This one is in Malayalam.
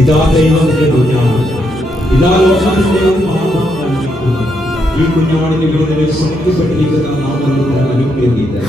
ഇതാ ദൈവത്തിന്റെ കുഞ്ഞാണ്, ഇതാ ലോകത്തിന്റെയും പാപം കണ്ടിരിക്കുന്നു. ഈ കുഞ്ഞാടിന് വിടുതലിൽ സൃഷ്ടിപ്പെട്ടിരിക്കുന്ന നാമത്തിന് അനുഗ്രഹിക്കുക.